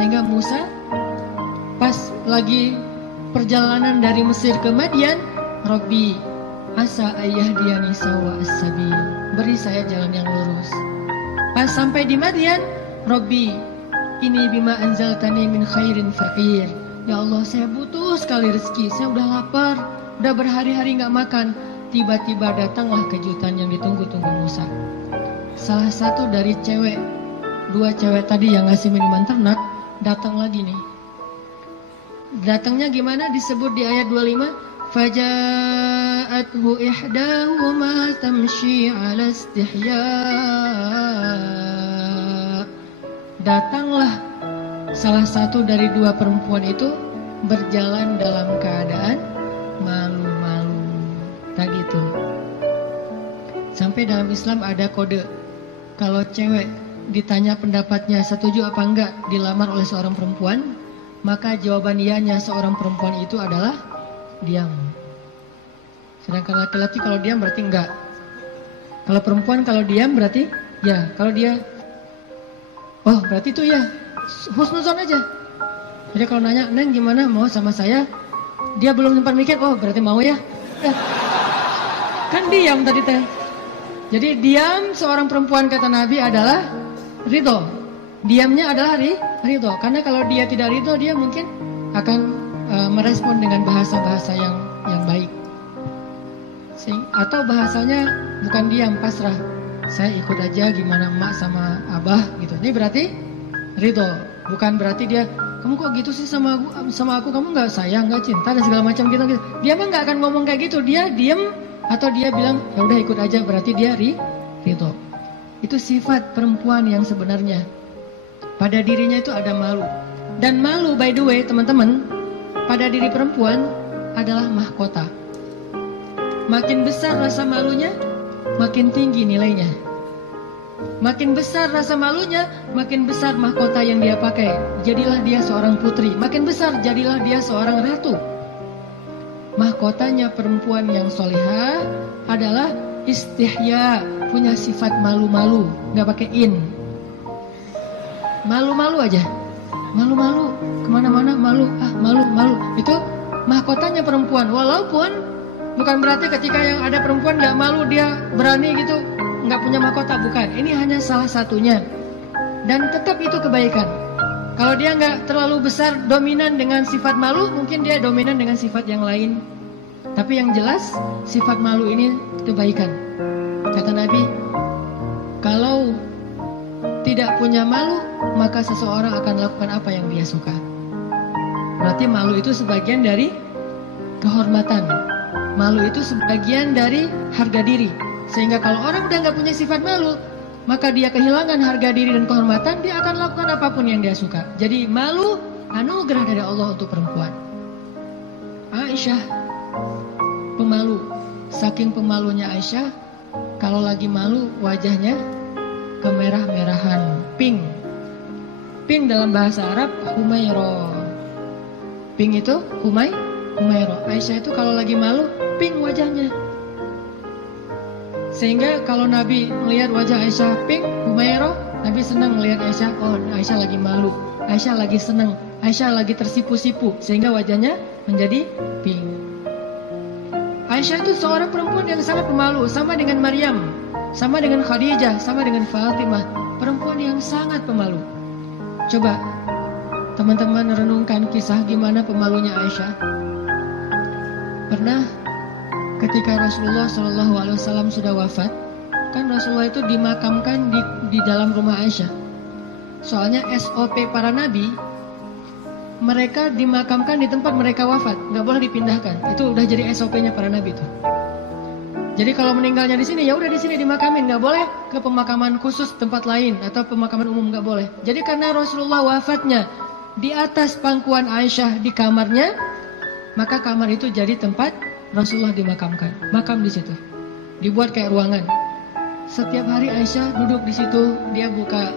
Sehingga Musa pas lagi perjalanan dari Mesir ke Madian, Rabbi asa ayyahdiyani sawa as-sabil, beri saya jalan yang lurus. Pas sampai di Madian, Rabbi ini bima anzaltani min khairin faqir, ya Allah saya butuh sekali rezeki, saya udah lapar, udah berhari-hari gak makan. Tiba-tiba datanglah kejutan yang ditunggu-tunggu Musa. Salah satu dari dua cewek tadi yang ngasih minuman ternak datang lagi nih. Datangnya gimana? Disebut di ayat 25, faja'athu ihdahuma tamshi 'ala istihya. Datanglah salah satu dari dua perempuan itu berjalan dalam keadaan malu-malu. Tak gitu. Sampai dalam Islam ada kode. Kalau cewek ditanya pendapatnya setuju apa enggak dilamar oleh seorang perempuan, maka jawaban iyanya seorang perempuan itu adalah diam. Sedangkan laki-laki kalau diam berarti enggak. Kalau perempuan kalau diam berarti ya. Kalau dia oh berarti itu ya, husnuzon aja. Jadi kalau nanya, Neng gimana mau sama saya? Dia belum sempat mikir, oh berarti mau ya. Kan diam tadi teh. Jadi diam seorang perempuan kata Nabi adalah ridho. Diamnya adalah ridho. Karena kalau dia tidak ridho, dia mungkin akan merespon dengan bahasa-bahasa yang baik. Atau bahasanya bukan diam, pasrah. Saya ikut aja gimana emak sama abah gitu. Ini berarti ridho. Bukan berarti dia, kamu kok gitu sih sama aku, kamu nggak sayang, nggak cinta dan segala macam gitu. Dia mah nggak akan ngomong kayak gitu. Dia diam atau dia bilang ya udah ikut aja, berarti dia ridho. Itu sifat perempuan yang sebenarnya. Pada dirinya itu ada malu. Dan malu by the way teman-teman, pada diri perempuan adalah mahkota. Makin besar rasa malunya, makin tinggi nilainya. Makin besar rasa malunya, makin besar mahkota yang dia pakai. Jadilah dia seorang putri. Makin besar jadilah dia seorang ratu. Mahkotanya perempuan yang solihah adalah istihya, punya sifat malu-malu, nggak pakai in. Malu-malu aja, malu-malu, kemana-mana malu, malu. Itu mahkotanya perempuan. Walaupun bukan berarti ketika yang ada perempuan nggak malu dia berani gitu, nggak punya mahkota, bukan. Ini hanya salah satunya. Dan tetap itu kebaikan. Kalau dia nggak terlalu besar dominan dengan sifat malu, mungkin dia dominan dengan sifat yang lain. Tapi yang jelas sifat malu ini kebaikan. Kata Nabi, kalau tidak punya malu, maka seseorang akan lakukan apa yang dia suka. Berarti malu itu sebagian dari kehormatan. Malu itu sebagian dari harga diri. Sehingga kalau orang udah nggak punya sifat malu, maka dia kehilangan harga diri dan kehormatan, dia akan lakukan apapun yang dia suka. Jadi malu anugerah dari Allah untuk perempuan. Aisyah pemalu. Saking pemalunya Aisyah, kalau lagi malu wajahnya kemerah-merahan, pink. Pink dalam bahasa Arab humairo. Pink itu humairo. Aisyah itu kalau lagi malu pink wajahnya. Sehingga kalau Nabi melihat wajah Aisyah pink, humairo, Nabi senang melihat Aisyah, oh Aisyah lagi malu, Aisyah lagi senang, Aisyah lagi tersipu-sipu, sehingga wajahnya menjadi pink. Aisyah itu seorang perempuan yang sangat pemalu, sama dengan Maryam, sama dengan Khadijah, sama dengan Fatimah, perempuan yang sangat pemalu. Coba teman-teman renungkan kisah gimana pemalunya Aisyah. Pernah ketika Rasulullah SAW sudah wafat, kan Rasulullah itu dimakamkan di dalam rumah Aisyah. Soalnya SOP para nabi, mereka dimakamkan di tempat mereka wafat, nggak boleh dipindahkan. Itu udah jadi SOP-nya para nabi itu. Jadi kalau meninggalnya di sini, ya udah di sini dimakamin, nggak boleh ke pemakaman khusus tempat lain atau pemakaman umum, nggak boleh. Jadi karena Rasulullah wafatnya di atas pangkuan Aisyah di kamarnya, maka kamar itu jadi tempat Rasulullah dimakamkan, makam di situ, dibuat kayak ruangan. Setiap hari Aisyah duduk di situ, dia buka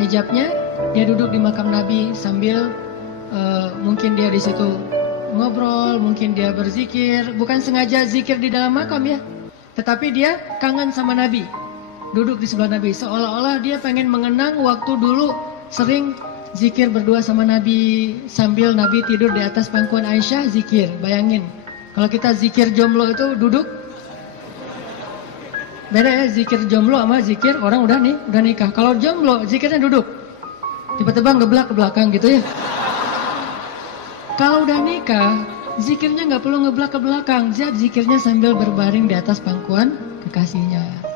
hijabnya, dia duduk di makam Nabi sambil mungkin dia di situ ngobrol, mungkin dia berzikir, bukan sengaja zikir di dalam makam ya, tetapi dia kangen sama Nabi, duduk di sebelah Nabi, seolah-olah dia pengen mengenang waktu dulu sering zikir berdua sama Nabi sambil Nabi tidur di atas pangkuan Aisyah, zikir. Bayangin, kalau kita zikir jomblo itu duduk. Beda ya zikir jomblo sama zikir orang udah nikah. Kalau jomblo zikirnya duduk, tiba-tiba ngeblak ke belakang gitu ya. Kalau udah nikah, zikirnya nggak perlu ngeblak ke belakang, zikirnya sambil berbaring di atas pangkuan kekasihnya.